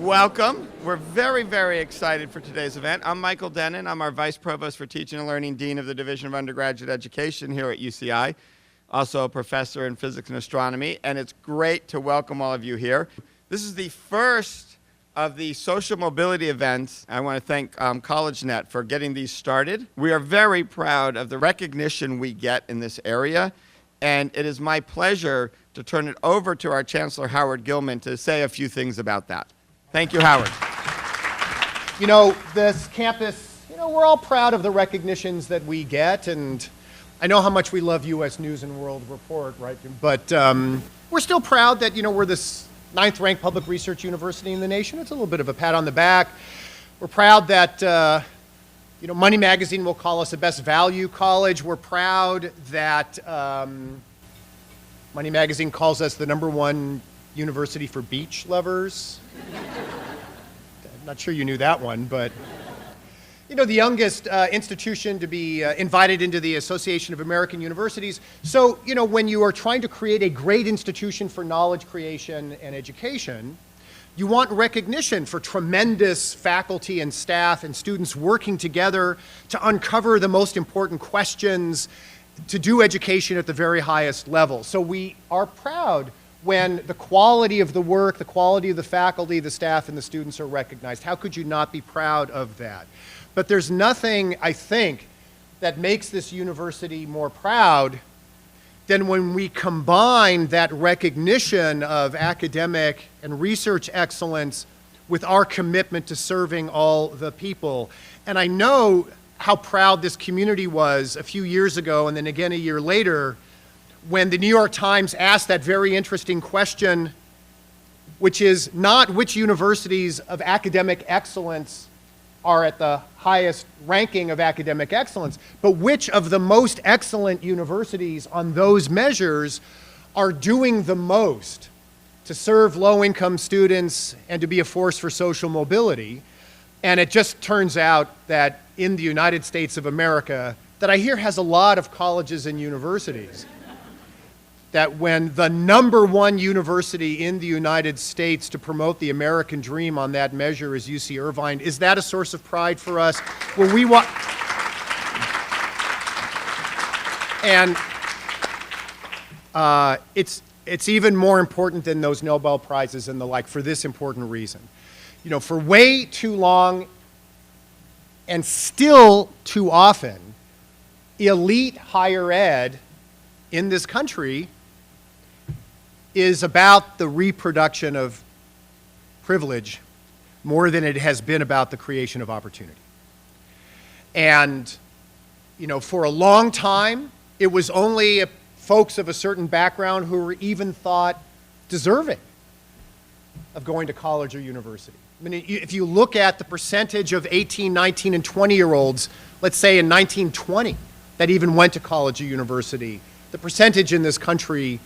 Welcome. We're very, very excited for today's event. I'm Michael Dennin. I'm our Vice Provost for Teaching and Learning, Dean of the Division of Undergraduate Education here at UCI, also a professor in physics and astronomy, and it's great to welcome all of you here. This is the first of the social mobility events. I want to thank CollegeNET for getting these started. We are very proud of the recognition we get in this area, and it is my pleasure to turn it over to our Chancellor Howard Gilman to say a few things about that. Thank you, Howard. You know, this campus, we're all proud of the recognitions that we get, and I know how much we love U.S. News and World Report, right? But we're still proud that, we're this 9th-ranked public research university in the nation. It's a little bit of a pat on the back. We're proud that, Money Magazine will call us a best value college. We're proud that Money Magazine calls us the #1 university for beach lovers. I'm not sure you knew that one, but the youngest institution to be invited into the Association of American Universities. So, when you are trying to create a great institution for knowledge creation and education, you want recognition for tremendous faculty and staff and students working together to uncover the most important questions, to do education at the very highest level. So we are proud when the quality of the work, the quality of the faculty, the staff, and the students are recognized. How could you not be proud of that? But there's nothing, I think, that makes this university more proud than when we combine that recognition of academic and research excellence with our commitment to serving all the people. And I know how proud this community was a few years ago, and then again a year later, when the New York Times asked that very interesting question, which is not which universities of academic excellence are at the highest ranking of academic excellence, but which of the most excellent universities on those measures are doing the most to serve low-income students and to be a force for social mobility. And it just turns out that in the United States of America, that I hear has a lot of colleges and universities, that when the #1 university in the United States to promote the American dream on that measure is UC Irvine, is that a source of pride for us? Well, and it's even more important than those Nobel Prizes and the like for this important reason. For way too long and still too often, elite higher ed in this country is about the reproduction of privilege more than it has been about the creation of opportunity. And, for a long time, it was only folks of a certain background who were even thought deserving of going to college or university. I mean, if you look at the percentage of 18, 19, and 20-year-olds, let's say in 1920, that even went to college or university, the percentage in this country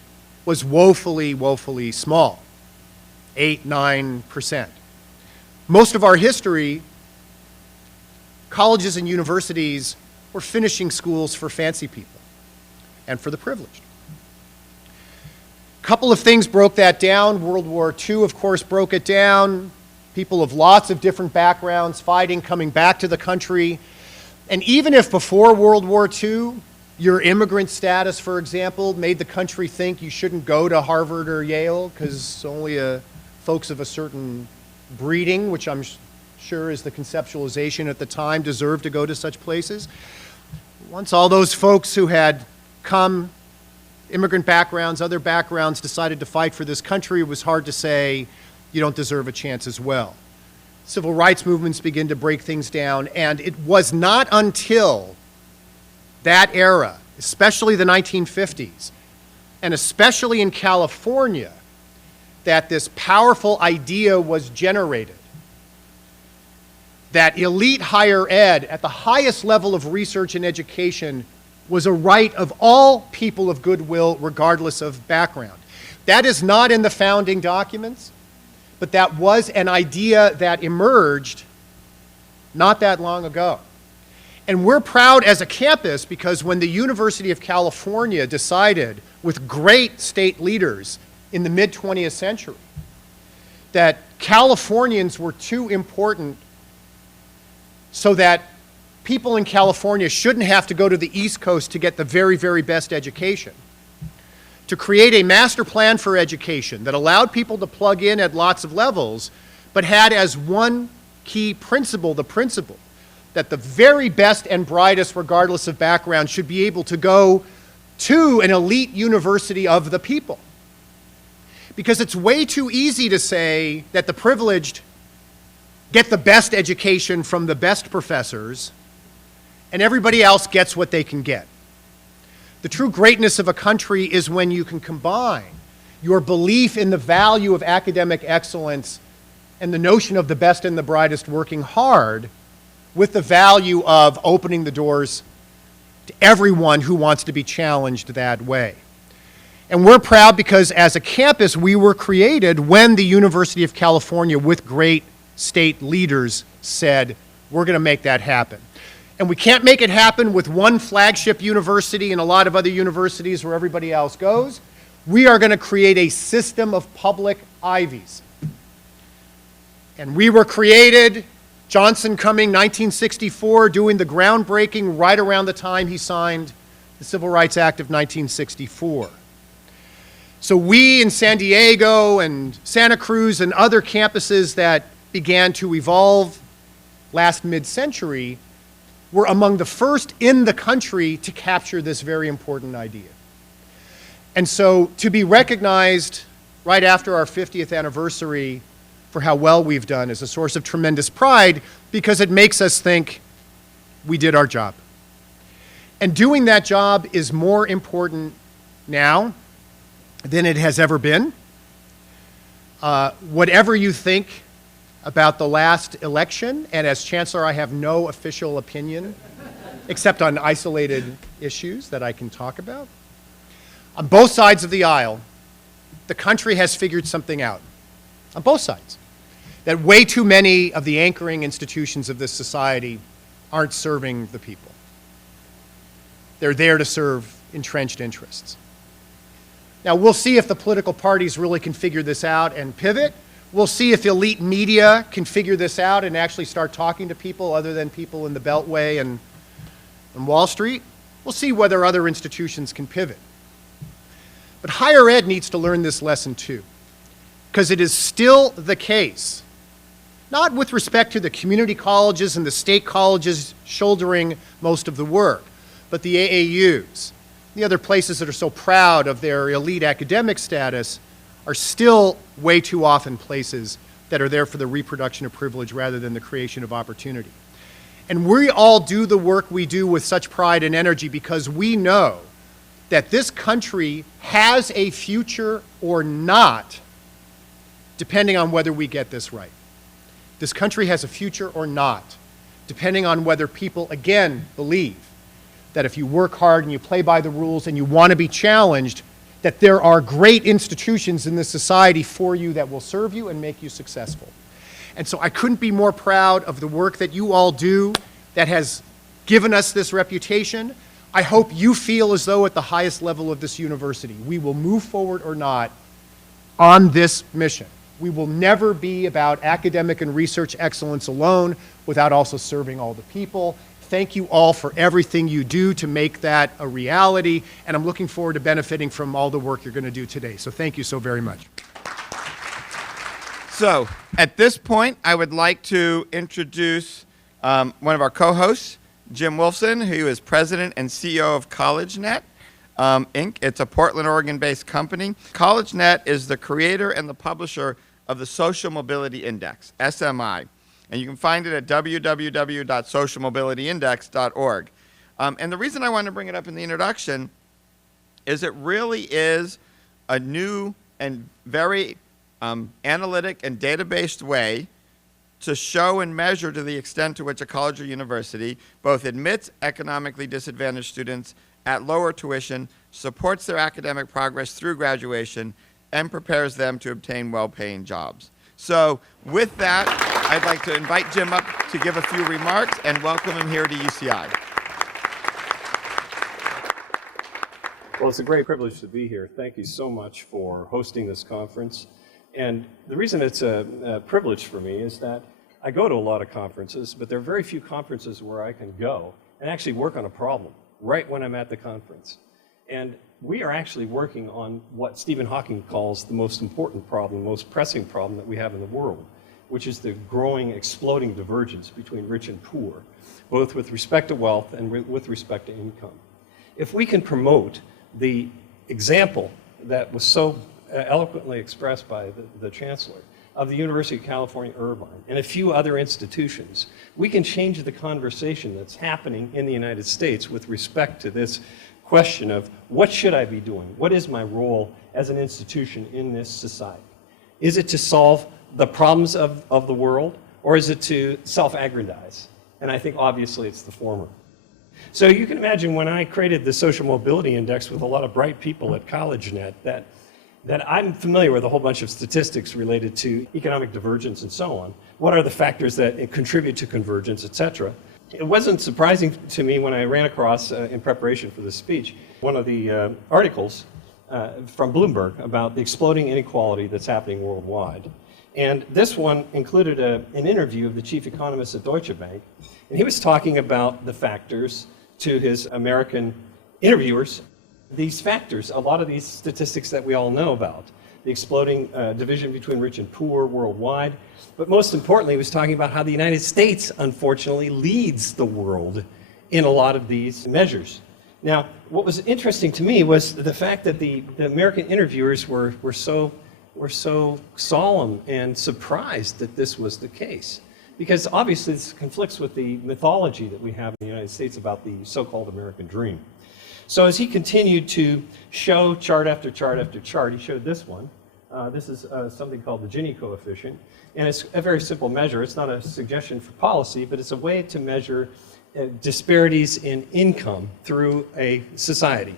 was woefully, woefully small, 8, 9%. Most of our history, colleges and universities were finishing schools for fancy people and for the privileged. A couple of things broke that down. World War II, of course, broke it down. People of lots of different backgrounds fighting, coming back to the country. And even if before World War II, your immigrant status, for example, made the country think you shouldn't go to Harvard or Yale because only folks of a certain breeding, which I'm sure is the conceptualization at the time, deserved to go to such places. Once all those folks who had come, immigrant backgrounds, other backgrounds, decided to fight for this country, it was hard to say you don't deserve a chance as well. Civil rights movements begin to break things down, and it was not until that era, especially the 1950s, and especially in California, that this powerful idea was generated that elite higher ed at the highest level of research and education was a right of all people of goodwill, regardless of background. That is not in the founding documents, but that was an idea that emerged not that long ago. And we're proud as a campus because when the University of California decided, with great state leaders in the mid-20th century, that Californians were too important so that people in California shouldn't have to go to the East Coast to get the very, very best education. To create a master plan for education that allowed people to plug in at lots of levels, but had as one key principle, the principle that the very best and brightest, regardless of background, should be able to go to an elite university of the people. Because it's way too easy to say that the privileged get the best education from the best professors, and everybody else gets what they can get. The true greatness of a country is when you can combine your belief in the value of academic excellence and the notion of the best and the brightest working hard with the value of opening the doors to everyone who wants to be challenged that way. And we're proud because as a campus, we were created when the University of California, with great state leaders, said, we're going to make that happen. And we can't make it happen with one flagship university and a lot of other universities where everybody else goes. We are going to create a system of public Ivies. And we were created, Johnson coming 1964, doing the groundbreaking right around the time he signed the Civil Rights Act of 1964. So we in San Diego and Santa Cruz and other campuses that began to evolve last mid-century were among the first in the country to capture this very important idea. And so to be recognized right after our 50th anniversary for how well we've done is a source of tremendous pride because it makes us think we did our job. And doing that job is more important now than it has ever been. Whatever you think about the last election, and as Chancellor, I have no official opinion except on isolated issues that I can talk about. On both sides of the aisle, the country has figured something out, on both sides, that way too many of the anchoring institutions of this society aren't serving the people. They're there to serve entrenched interests. Now, we'll see if the political parties really can figure this out and pivot. We'll see if elite media can figure this out and actually start talking to people other than people in the Beltway and Wall Street. We'll see whether other institutions can pivot. But higher ed needs to learn this lesson too, because it is still the case, not with respect to the community colleges and the state colleges shouldering most of the work, but the AAUs, the other places that are so proud of their elite academic status, are still way too often places that are there for the reproduction of privilege rather than the creation of opportunity. And we all do the work we do with such pride and energy because we know that this country has a future or not, depending on whether we get this right. This country has a future or not, depending on whether people, again, believe that if you work hard and you play by the rules and you want to be challenged, that there are great institutions in this society for you that will serve you and make you successful. And so I couldn't be more proud of the work that you all do that has given us this reputation. I hope you feel as though at the highest level of this university, we will move forward or not on this mission. We will never be about academic and research excellence alone without also serving all the people. Thank you all for everything you do to make that a reality, and I'm looking forward to benefiting from all the work you're going to do today. So thank you so very much. So at this point, I would like to introduce one of our co-hosts, Jim Wolfston, who is president and CEO of CollegeNET, Inc. It's a Portland, Oregon-based company. CollegeNET is the creator and the publisher of the Social Mobility Index, SMI. And you can find it at www.socialmobilityindex.org. And the reason I wanted to bring it up in the introduction is it really is a new and very analytic and data-based way to show and measure to the extent to which a college or university both admits economically disadvantaged students at lower tuition, supports their academic progress through graduation, and prepares them to obtain well-paying jobs. So with that, I'd like to invite Jim up to give a few remarks and welcome him here to UCI. Well, it's a great privilege to be here. Thank you so much for hosting this conference. And the reason it's a privilege for me is that I go to a lot of conferences, but there are very few conferences where I can go and actually work on a problem right when I'm at the conference. And we are actually working on what Stephen Hawking calls the most important problem, most pressing problem that we have in the world, which is the growing, exploding divergence between rich and poor, both with respect to wealth and with respect to income. If we can promote the example that was so eloquently expressed by the Chancellor of the University of California, Irvine, and a few other institutions, we can change the conversation that's happening in the United States with respect to this question of what should I be doing? What is my role as an institution in this society? Is it to solve the problems of the world, or is it to self-aggrandize? And I think obviously it's the former. So you can imagine when I created the Social Mobility Index with a lot of bright people at CollegeNet that I'm familiar with a whole bunch of statistics related to economic divergence and so on. What are the factors that contribute to convergence, et cetera? It wasn't surprising to me when I ran across, in preparation for this speech, one of the articles from Bloomberg about the exploding inequality that's happening worldwide. And this one included an interview of the chief economist at Deutsche Bank, and he was talking about the factors to his American interviewers. These factors, a lot of these statistics that we all know about, the exploding division between rich and poor worldwide, but most importantly, he was talking about how the United States, unfortunately, leads the world in a lot of these measures. Now, what was interesting to me was the fact that the American interviewers were so solemn and surprised that this was the case. Because obviously this conflicts with the mythology that we have in the United States about the so-called American dream. So as he continued to show chart after chart after chart, he showed this one. This is something called the Gini coefficient. And it's a very simple measure. It's not a suggestion for policy, but it's a way to measure disparities in income through a society.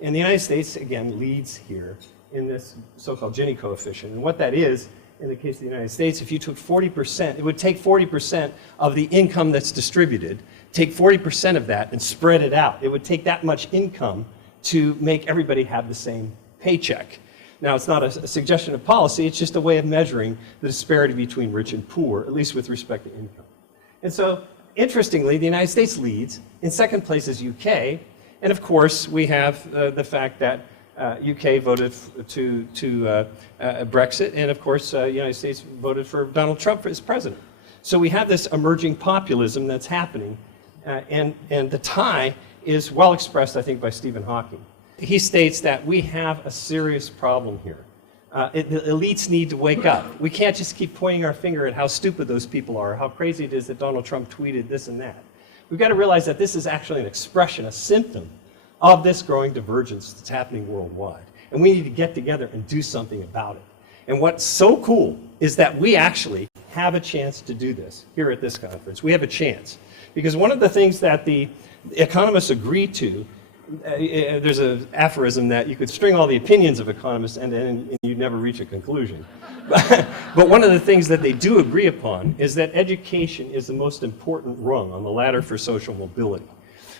And the United States, again, leads here in this so-called Gini coefficient. And what that is, in the case of the United States, if you took 40%, it would take 40% of the income that's distributed, take 40% of that and spread it out. It would take that much income to make everybody have the same paycheck. Now, it's not a suggestion of policy, it's just a way of measuring the disparity between rich and poor, at least with respect to income. And so, interestingly, the United States leads. In second place is UK. And of course, we have the fact that UK voted to Brexit, and of course, the United States voted for Donald Trump as president. So we have this emerging populism that's happening, and the tie is well expressed, I think, by Stephen Hawking. He states that we have a serious problem here. The elites need to wake up. We can't just keep pointing our finger at how stupid those people are, how crazy it is that Donald Trump tweeted this and that. We've got to realize that this is actually an expression, a symptom of this growing divergence that's happening worldwide. And we need to get together and do something about it. And what's so cool is that we actually have a chance to do this here at this conference. We have a chance. Because one of the things that the economists agree to, there's an aphorism that you could string all the opinions of economists and you'd never reach a conclusion. But one of the things that they do agree upon is that education is the most important rung on the ladder for social mobility.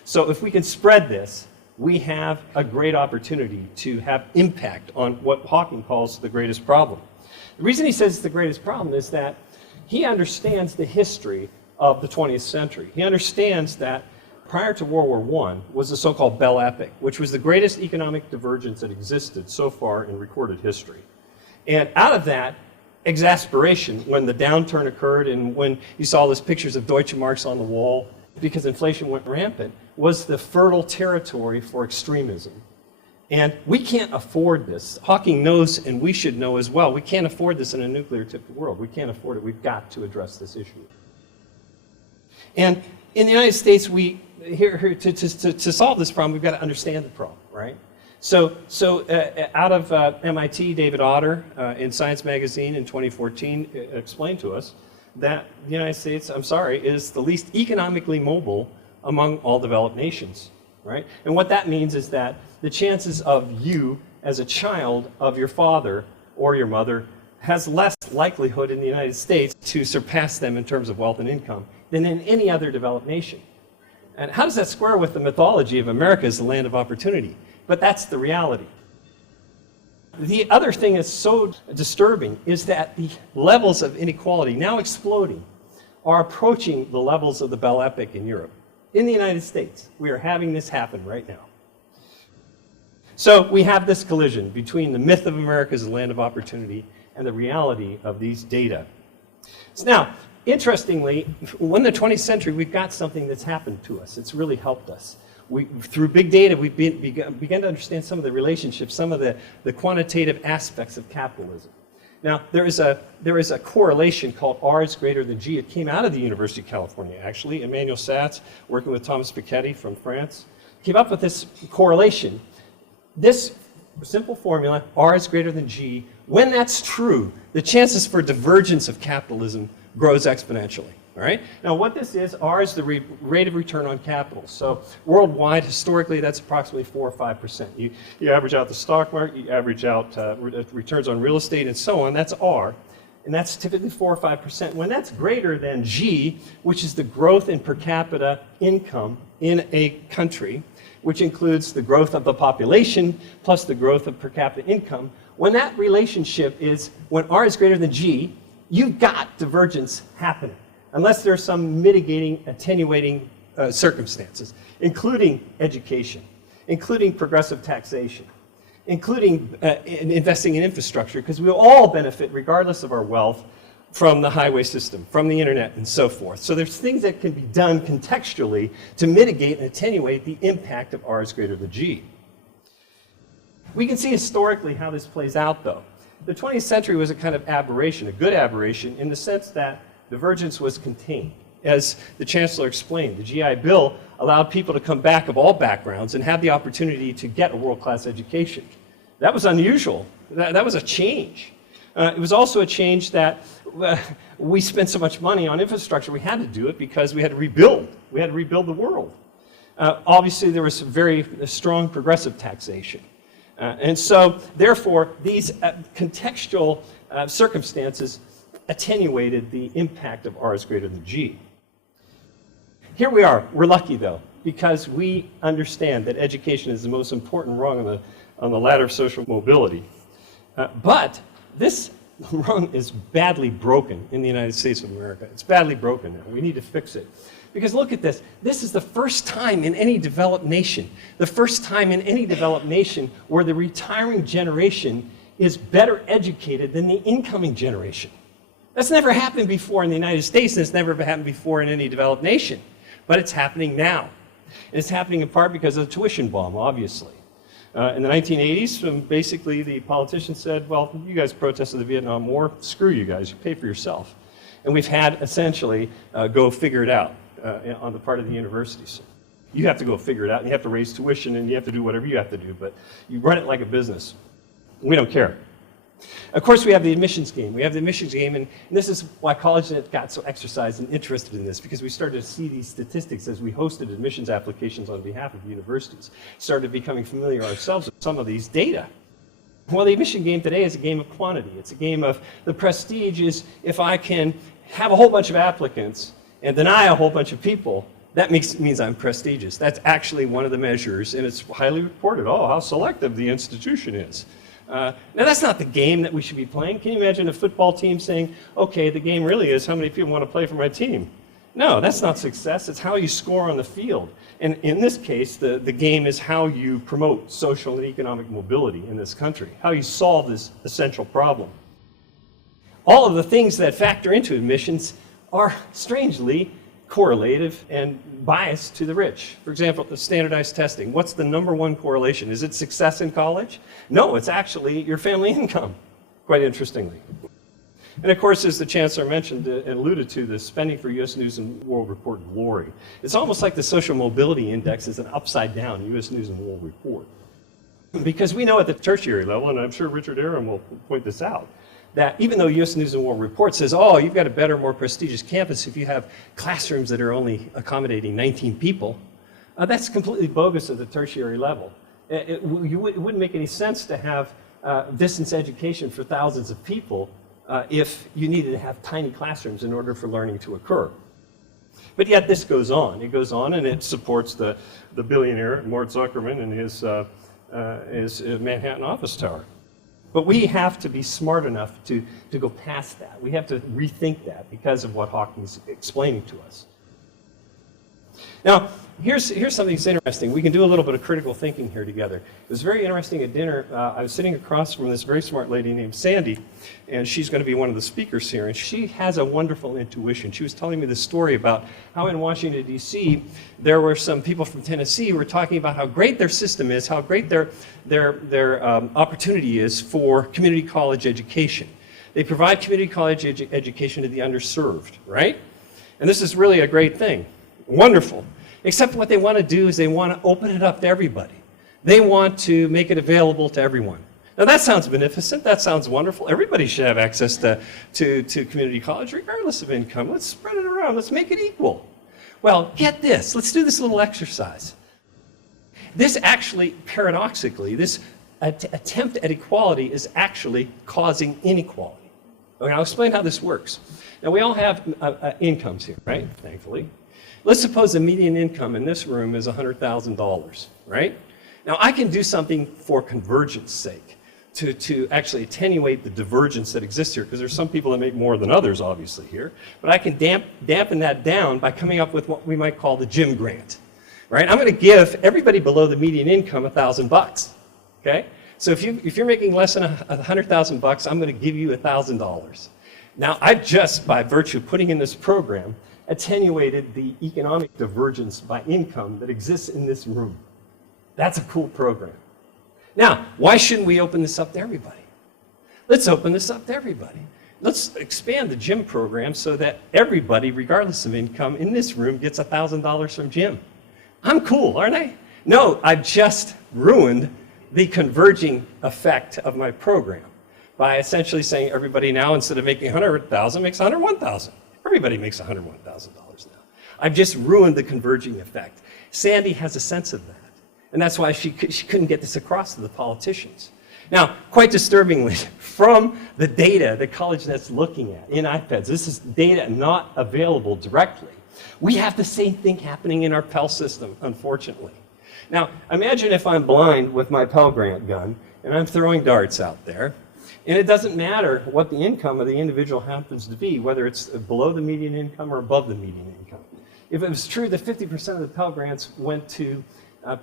So if we can spread this, we have a great opportunity to have impact on what Hawking calls the greatest problem. The reason he says it's the greatest problem is that he understands the history of the 20th century. He understands that prior to World War I was the so-called Bell Epoch, which was the greatest economic divergence that existed so far in recorded history. And out of that exasperation, when the downturn occurred and when you saw those pictures of Deutsche Marks on the wall, because inflation went rampant, was the fertile territory for extremism. And we can't afford this. Hawking knows, and we should know as well, we can't afford this in a nuclear-tipped world. We can't afford it. We've got to address this issue. And in the United States, to solve this problem, we've got to understand the problem, right? So out of MIT, David Otter, in Science Magazine in 2014, explained to us that the United States, is the least economically mobile among all developed nations, right? And what that means is that the chances of you as a child of your father or your mother has less likelihood in the United States to surpass them in terms of wealth and income than in any other developed nation. And how does that square with the mythology of America as the land of opportunity? But that's the reality. The other thing that's so disturbing is that the levels of inequality, now exploding, are approaching the levels of the Belle Epoque in Europe. In the United States, we are having this happen right now. So we have this collision between the myth of America as a land of opportunity and the reality of these data. So now, interestingly, in the 20th century, we've got something that's happened to us. It's really helped us. Through big data, we've begun to understand some of the relationships, some of the quantitative aspects of capitalism. Now, there is a correlation called R is greater than G. It came out of the University of California, actually. Emmanuel Satz, working with Thomas Piketty from France, came up with this correlation. This simple formula, R is greater than G, when that's true, the chances for divergence of capitalism grows exponentially. All right? Now, what this is, R is the rate of return on capital. So worldwide, historically, that's approximately 4 or 5%. You average out the stock market, you average out returns on real estate, and so on. That's R. And that's typically 4 or 5%. When that's greater than G, which is the growth in per capita income in a country, which includes the growth of the population plus the growth of per capita income, when that relationship is, when R is greater than G, you've got divergence happening, unless there's some mitigating, attenuating circumstances, including education, including progressive taxation, including investing in infrastructure, because we all benefit, regardless of our wealth, from the highway system, from the internet, and so forth. So there's things that can be done contextually to mitigate and attenuate the impact of R is greater than G. We can see historically how this plays out, though. The 20th century was a kind of aberration, a good aberration, in the sense that divergence was contained. As the Chancellor explained, the GI Bill allowed people to come back of all backgrounds and have the opportunity to get a world-class education. That was unusual. That was a change. It was also a change that we spent so much money on infrastructure, we had to do it because we had to rebuild. We had to rebuild the world. Obviously, there was very strong progressive taxation. And so, therefore, these contextual circumstances attenuated the impact of R is greater than G. Here we are. We're lucky, though, because we understand that education is the most important rung on the ladder of social mobility. But this rung is badly broken in the United States of America. It's badly broken now. We need to fix it. Because look at this. This is the first time in any developed nation, the first time in any developed nation where the retiring generation is better educated than the incoming generation. That's never happened before in the United States, and it's never happened before in any developed nation. But it's happening now. And it's happening in part because of the tuition bomb, obviously. In the 1980s, basically the politicians said, well, you guys protested the Vietnam War, screw you guys, you pay for yourself. And we've had essentially go figure it out on the part of the universities. You have to go figure it out, and you have to raise tuition, and you have to do whatever you have to do, but you run it like a business. We don't care. Of course, we have the admissions game. We have the admissions game, and this is why CollegeNet got so exercised and interested in this, because we started to see these statistics as we hosted admissions applications on behalf of universities, started becoming familiar ourselves with some of these data. Well, the admission game today is a game of quantity. It's a game of the prestige is if I can have a whole bunch of applicants and deny a whole bunch of people, that means I'm prestigious. That's actually one of the measures, and it's highly reported. Oh, how selective the institution is. Now, that's not the game that we should be playing. Can you imagine a football team saying, okay, the game really is how many people want to play for my team? No, that's not success. It's how you score on the field. And in this case, the game is how you promote social and economic mobility in this country, how you solve this essential problem. All of the things that factor into admissions are strangely correlative and biased to the rich. For example, the standardized testing. What's the number one correlation? Is it success in college? No, it's actually your family income, quite interestingly. And of course, as the Chancellor mentioned and alluded to, the spending for U.S. News and World Report glory. It's almost like the social mobility index is an upside-down U.S. News and World Report. Because we know at the tertiary level, and I'm sure Richard Aron will point this out, that even though U.S. News and World Report says, oh, you've got a better, more prestigious campus if you have classrooms that are only accommodating 19 people, that's completely bogus at the tertiary level. It wouldn't make any sense to have distance education for thousands of people if you needed to have tiny classrooms in order for learning to occur. But yet this goes on. It goes on, and it supports the billionaire Mark Zuckerman and his Manhattan office tower. But we have to be smart enough to go past that. We have to rethink that because of what Hawking's explaining to us. Now, here's something that's interesting. We can do a little bit of critical thinking here together. It was very interesting at dinner. I was sitting across from this very smart lady named Sandy, and she's going to be one of the speakers here. And she has a wonderful intuition. She was telling me this story about how in Washington, D.C., there were some people from Tennessee who were talking about how great their system is, how great their opportunity is for community college education. They provide community college education to the underserved, right? And this is really a great thing. Wonderful. Except what they want to do is they want to open it up to everybody. They want to make it available to everyone. Now that sounds beneficent, that sounds wonderful. Everybody should have access to community college regardless of income. Let's spread it around, let's make it equal. Well, get this, let's do this little exercise. This actually, paradoxically, this attempt at equality is actually causing inequality. Okay, I'll explain how this works. Now we all have incomes here, right? Thankfully. Let's suppose the median income in this room is $100,000, right? Now I can do something for convergence sake to actually attenuate the divergence that exists here, because there's some people that make more than others, obviously, here. But I can dampen that down by coming up with what we might call the Jim grant, right? I'm going to give everybody below the median income $1,000, okay? So if you're making less than $100,000, I'm going to give you $1,000. Now I've just, by virtue of putting in this program, attenuated the economic divergence by income that exists in this room. That's a cool program. Now, why shouldn't we open this up to everybody? Let's open this up to everybody. Let's expand the Jim program so that everybody, regardless of income, in this room gets $1,000 from Jim. I'm cool, aren't I? No, I've just ruined the converging effect of my program by essentially saying everybody now, instead of making $100,000, makes $101,000. Everybody makes $101,000 now. I've just ruined the converging effect. Sandy has a sense of that. And that's why she couldn't get this across to the politicians. Now, quite disturbingly, from the data that CollegeNet's looking at in iPads, this is data not available directly. We have the same thing happening in our Pell system, unfortunately. Now, imagine if I'm blind with my Pell Grant gun, and I'm throwing darts out there, and it doesn't matter what the income of the individual happens to be, whether it's below the median income or above the median income. If it was true that 50% of the Pell Grants went to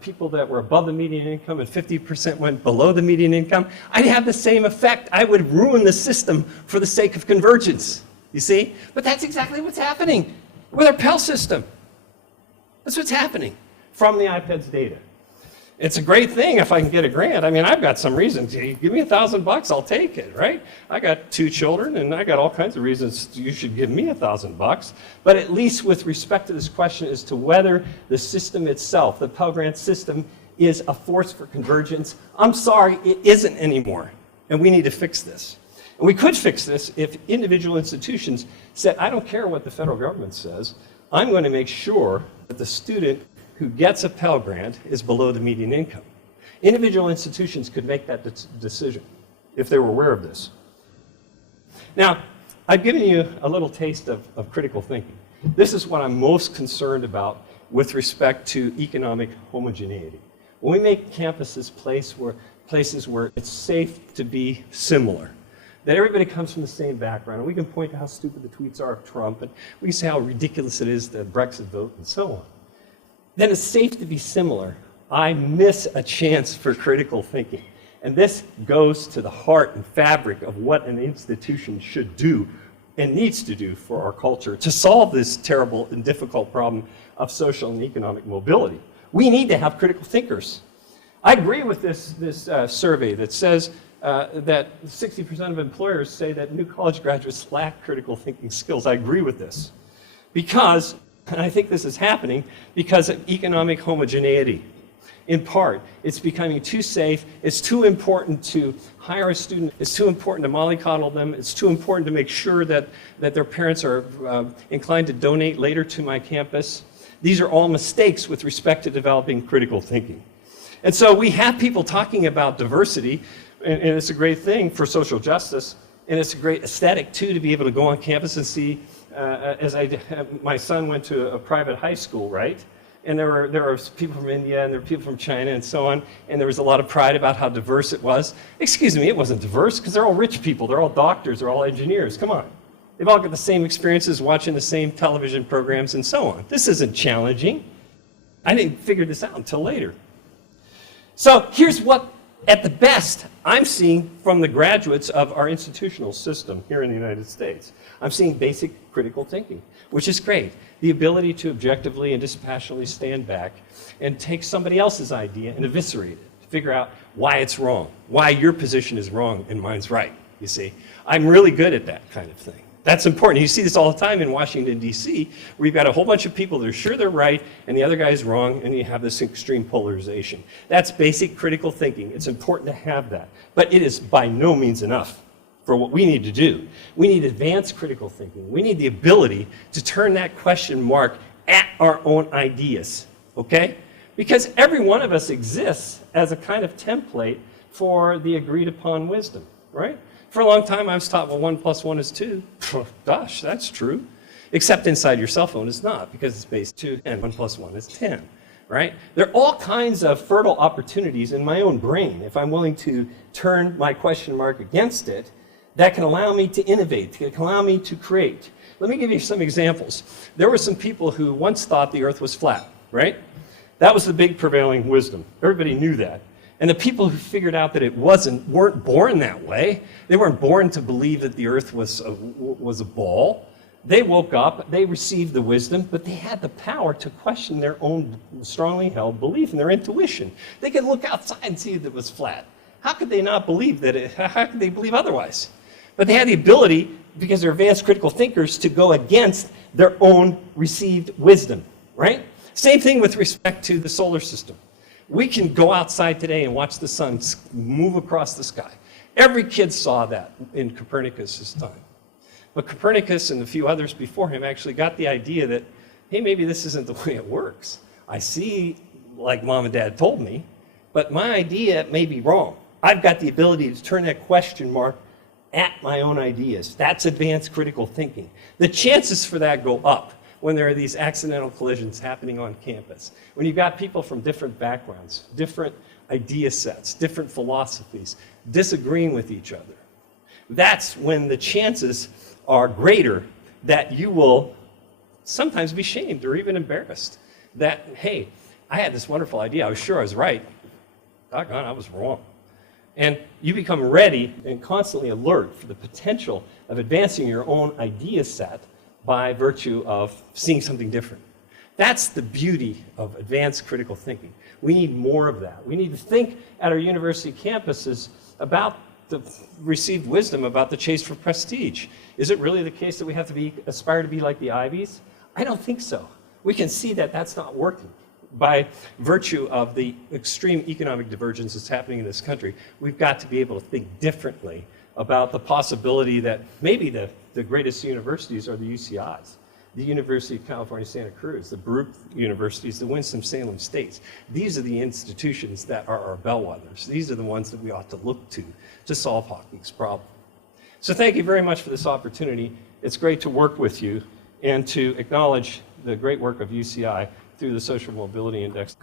people that were above the median income and 50% went below the median income, I'd have the same effect. I would ruin the system for the sake of convergence, you see? But that's exactly what's happening with our Pell system. That's what's happening from the iPad's data. It's a great thing if I can get a grant. I mean, I've got some reasons. You give me $1,000, I'll take it, right? I got 2 children, and I got all kinds of reasons you should give me $1,000. But at least with respect to this question as to whether the system itself, the Pell Grant system, is a force for convergence, I'm sorry, it isn't anymore. And we need to fix this. And we could fix this if individual institutions said, I don't care what the federal government says, I'm going to make sure that the student who gets a Pell Grant is below the median income. Individual institutions could make that decision if they were aware of this. Now, I've given you a little taste of critical thinking. This is what I'm most concerned about with respect to economic homogeneity. When we make campuses places where it's safe to be similar, that everybody comes from the same background, and we can point to how stupid the tweets are of Trump, and we can say how ridiculous it is, the Brexit vote, and so on. Then it's safe to be similar. I miss a chance for critical thinking. And this goes to the heart and fabric of what an institution should do and needs to do for our culture to solve this terrible and difficult problem of social and economic mobility. We need to have critical thinkers. I agree with this survey that says that 60% of employers say that new college graduates lack critical thinking skills. I agree with this because, and I think this is happening because of economic homogeneity. In part, it's becoming too safe, it's too important to hire a student, it's too important to mollycoddle them, it's too important to make sure that their parents are inclined to donate later to my campus. These are all mistakes with respect to developing critical thinking. And so we have people talking about diversity, and it's a great thing for social justice, and it's a great aesthetic too to be able to go on campus and see, my son went to a private high school, right? and there were people from India, and there were people from China, and so on, and there was a lot of pride about how diverse it was. Excuse me, it wasn't diverse, because they're all rich people, they're all doctors, they're all engineers, come on. They've all got the same experiences watching the same television programs and so on. This isn't challenging. I didn't figure this out until later. So here's what, at the best, I'm seeing from the graduates of our institutional system here in the United States. I'm seeing basic critical thinking, which is great. The ability to objectively and dispassionately stand back and take somebody else's idea and eviscerate it, to figure out why it's wrong, why your position is wrong and mine's right, you see. I'm really good at that kind of thing. That's important. You see this all the time in Washington, D.C., where you've got a whole bunch of people that are sure they're right and the other guy's wrong, and you have this extreme polarization. That's basic critical thinking. It's important to have that. But it is by no means enough for what we need to do. We need advanced critical thinking. We need the ability to turn that question mark at our own ideas, okay? Because every one of us exists as a kind of template for the agreed upon wisdom, right? For a long time, I was taught, well, 1 + 1 is 2. Gosh, that's true. Except inside your cell phone, it's not, because it's based 2, and 1 + 1 is 10, right? There are all kinds of fertile opportunities in my own brain, if I'm willing to turn my question mark against it, that can allow me to innovate, that can allow me to create. Let me give you some examples. There were some people who once thought the earth was flat, right? That was the big prevailing wisdom. Everybody knew that. And the people who figured out that it weren't born that way. They weren't born to believe that the earth was a ball. They woke up, they received the wisdom, but they had the power to question their own strongly held belief and their intuition. They could look outside and see that it was flat. How could they not believe how could they believe otherwise? But they had the ability, because they're advanced critical thinkers, to go against their own received wisdom, right? Same thing with respect to the solar system. We can go outside today and watch the sun move across the sky. Every kid saw that in Copernicus' time. But Copernicus and a few others before him actually got the idea that, hey, maybe this isn't the way it works. I see, like Mom and Dad told me, but my idea may be wrong. I've got the ability to turn that question mark at my own ideas. That's advanced critical thinking. The chances for that go up when there are these accidental collisions happening on campus. When you've got people from different backgrounds, different idea sets, different philosophies, disagreeing with each other. That's when the chances are greater that you will sometimes be shamed or even embarrassed. That, hey, I had this wonderful idea, I was sure I was right. Doggone, I was wrong. And you become ready and constantly alert for the potential of advancing your own idea set by virtue of seeing something different. That's the beauty of advanced critical thinking. We need more of that. We need to think at our university campuses about the received wisdom about the chase for prestige. Is it really the case that we have to aspire to be like the Ivies? I don't think so. We can see that that's not working. By virtue of the extreme economic divergence that's happening in this country, we've got to be able to think differently about the possibility that maybe the greatest universities are the UCIs, the University of California, Santa Cruz, the Baruch universities, the Winston-Salem states. These are the institutions that are our bellwethers. These are the ones that we ought to look to solve Hawking's problem. So thank you very much for this opportunity. It's great to work with you and to acknowledge the great work of UCI through the Social Mobility Index.